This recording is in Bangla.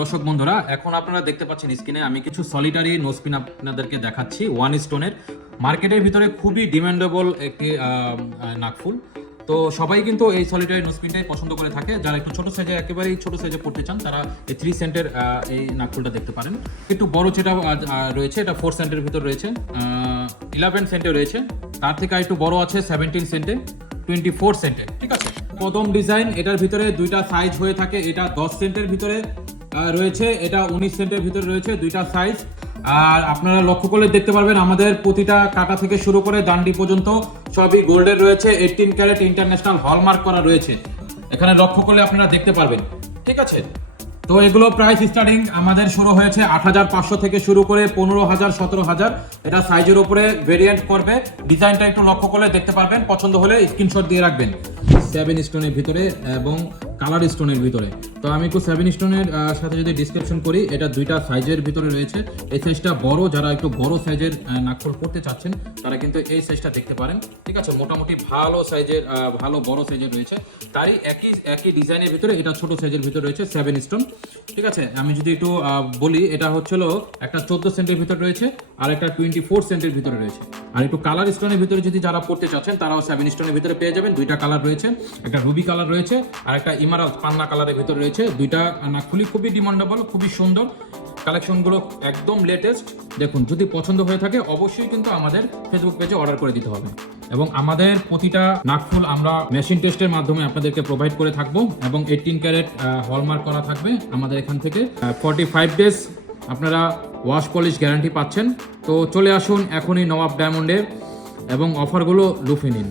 দর্শক বন্ধুরা, এখন আপনারা দেখতে পাচ্ছেন স্ক্রিনে আমি কিছু সলিটারি নোজপিন আপনাদেরকে দেখাচ্ছি। ওয়ান স্টোনের মার্কেটের ভিতরে খুবই ডিমান্ডেবল একটি নাকফুল। তো সবাই কিন্তু এই সলিটারি নোজপিনটাই পছন্দ করে থাকে। যারা একটু ছোট সাইজে, একেবারেই ছোট সাইজে পড়তে চান, তারা এই 3 সেন্টের এই নাকফুলটা দেখতে পারেন। একটু বড় যেটা রয়েছে, এটা 4 সেন্টের ভিতর রয়েছে, 11 সেন্টে রয়েছে। তার থেকে একটু বড় আছে 17 সেন্টে, 24 সেন্টে। ঠিক আছে, কদম ডিজাইন। এটার ভিতরে দুইটা সাইজ হয়ে থাকে। এটা 10 সেন্টের ভিতরে রয়েছে, এটা 19 সেন্টের ভিতরে রয়েছে, দুইটা সাইজ। আর আপনারা লক্ষ্য করলে দেখতে পারবেন আমাদের প্রতিটা কাটা থেকে শুরু করে দান্ডি পর্যন্ত সবই গোল্ডের রয়েছে। 18 ক্যারেট ইন্টারন্যাশনাল হলমার্ক করা রয়েছে, এখানে লক্ষ্য করলে আপনারা দেখতে পারবেন। ঠিক আছে, তো এগুলো প্রাইস স্টার্টিং আমাদের শুরু হয়েছে 8,500 থেকে শুরু করে 15,000, 17,000। এটা সাইজের উপরে ভেরিয়েন্ট করবে। ডিজাইনটা একটু লক্ষ্য করলে দেখতে পারবেন, পছন্দ হলে স্ক্রিনশট দিয়ে রাখবেন। 7 স্টোনের ভিতরে এবং কালার স্টোনের ভিতরে। তো আমি একটু 7 স্টোনের সাথে যদি ডিসক্রিপশন করি, এটা দুইটা সাইজের ভিতরে রয়েছে। এই সাইজটা বড়, যারা একটু বড় সাইজের নাকফুল করতে চাচ্ছেন তারা কিন্তু এই সাইজটা দেখতে পারেন। ঠিক আছে, মোটামুটি ভালো সাইজের, ভালো বড় সাইজের রয়েছে। তারই একই ডিজাইনের ভিতরে এটা ছোট সাইজের ভিতরে রয়েছে 7 স্টোন। ঠিক আছে, আমি যদি একটু বলি, এটা হচ্ছিল একটা 14 সেন্টের ভিতরে রয়েছে আর একটা 24 সেন্টের ভিতরে রয়েছে। আর একটু কালার স্টোনের ভিতরে যদি যারা পড়তে চাচ্ছেন তারাও 7 স্টোনের ভিতরে পেয়ে যাবেন। দুইটা কালার রয়েছে, একটা রুবি কালার রয়েছে আর একটা ইমারাত পান্না কালারের ভিতরে রয়েছে। দুইটা নাকফুলি খুবই ডিমান্ডেবল, খুবই সুন্দর। কালেকশনগুলো একদম লেটেস্ট। দেখুন, যদি পছন্দ হয়ে থাকে অবশ্যই কিন্তু আমাদের ফেসবুক পেজে অর্ডার করে দিতে হবে। এবং আমাদের প্রতিটা নাকফুল আমরা মেশিন টেস্টের মাধ্যমে আপনাদেরকে প্রোভাইড করে থাকবো এবং 18 ক্যারেট হলমার্ক করা থাকবে আমাদের এখান থেকে। 45 ডেজ আপনারা ওয়াশ পলিশ গ্যারান্টি পাচ্ছেন। তো চলে আসুন এখনই নবাব ডায়মন্ডে এবং অফারগুলো লুফে নিন।